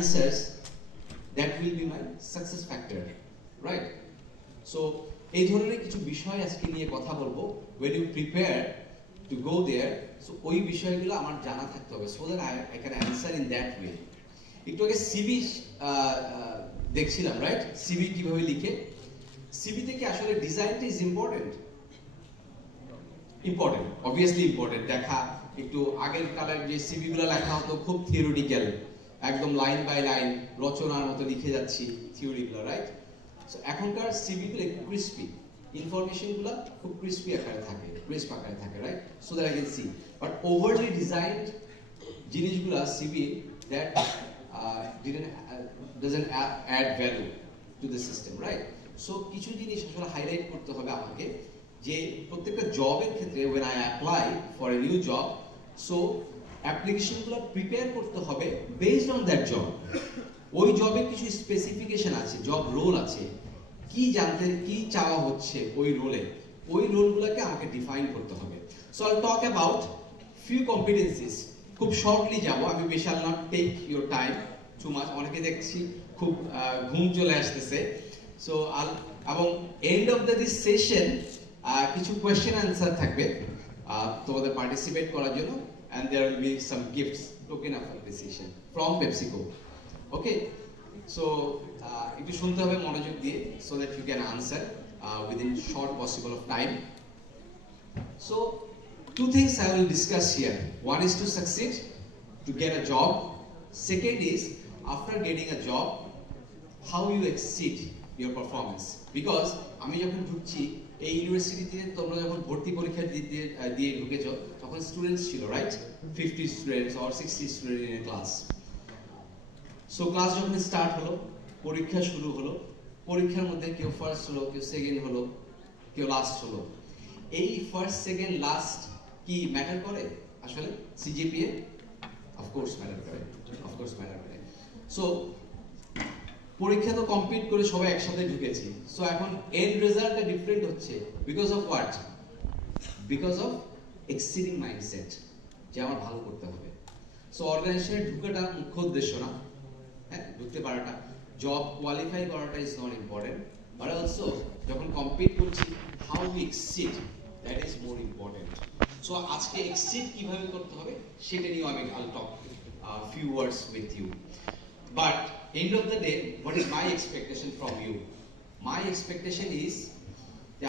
answers, that will be my success factor, right? So এই ধরনের কিছু বিষয় আজকে নিয়ে কথা বলবো when you prepare to go there, so ওই বিষয়গুলো আমার জানা থাকতে হবে so that I can answer in that way. একটু আগে সিভি দেখছিলাম, রাইট? সিভি কিভাবে লিখে, সিভি থেকে আসলে ডিজাইনটা ইজ ইম্পর্টেন্ট, অবভিয়াসলি ইম্পর্টেন্ট। দেখা একটু আগের কালের যে সিভি গুলো লেখা হতো খুব থিওরিটিক্যাল, একদম লাইন বাই লাইন রচনার মতো লিখে যাচ্ছি থিওরি গুলো, রাইট? সো এখনকার সিভি গুলো একটু ক্রিস্পি, ইনফরমেশন গুলো খুব ক্রিস্পি আকারে থাকে, ক্রিস্প আকারে থাকে, right? So that I can see, but overly designed জিনিসগুলো CV that doesn't add value to the system, right? So কিছু জিনিস আসলে হাইলাইট করতে হবে আমাকে, যে প্রত্যেকটা জবের ক্ষেত্রে when I apply for a new job, so অ্যাপ্লিকেশনগুলো প্রিপেয়ার করতে হবে based on that job. ওই জবে কিছু স্পেসিফিকেশন আছে, জব রোল আছে, কি জানতে কি চাওয়া হচ্ছে ওই রোলে, ওই রোলগুলোকে আমাকে ডিফাইন করতে হবে। So I'll talk about few competencies. খুব শর্টলি যাব, আমি বেশি not take your time too much, অনেকে দেখছি খুব ঘুম চলে আসতেছে। সো এবং এন্ড অফ দিস সেশন কিছু কোয়েশ্চেন অ্যান্সার থাকবে তোমাদের পার্টিসিপেট করার জন্য, and there will be some gifts, token of appreciation from PepsiCo. Okay, so একটু শুনতে হবে মনোযোগ দিয়ে so that you can answer within short possible of time. So two things I will discuss here. One is to succeed, to get a job. Second is after getting a job, how you exceed your performance. Because আমি যখন ঢুকছি এই ইউনিভার্সিটিতে, তোমরা যখন ভর্তি পরীক্ষা দিয়ে ঢুকেছো তখন স্টুডেন্টস ছিল, right? 50 students or 60 student in a class. So class যখন স্টার্ট হলো, পরীক্ষা শুরু হলো, পরীক্ষার মধ্যে কেউ ফার্স্ট হলো, কেউ সেকেন্ড হলো, কেউ লাস্ট হলো। এই ফার্স্ট সেকেন্ড লাস্ট কি ম্যাটার করে আসলে? সিজিপিএ অফকোর্স ম্যাটার করে, অফকোর্স ম্যাটার করে। সো পরীক্ষা তো কমপ্লিট করে সবাই একসাথে ঢুকেছি, সো এখন এন্ড রেজাল্টটা ডিফারেন্ট হচ্ছে because of what? Because of exceeding mindset, যে আমার ভালো করতে হবে। সো অর্গানাইজেশনে ঢুকাটা মুখ্য উদ্দেশ্য না, হ্যাঁ, ঢুকতে পারাটা, জব কোয়ালিফাই করাটা is not important, but also যখন কমপ্লিট করছি how we exceed, that is more important. So আজকে এক্সিড কিভাবে করতে হবে সেটা নিয়ে আমি আল টক few words with you. But end of the day, what is my expectation from you? My expectation is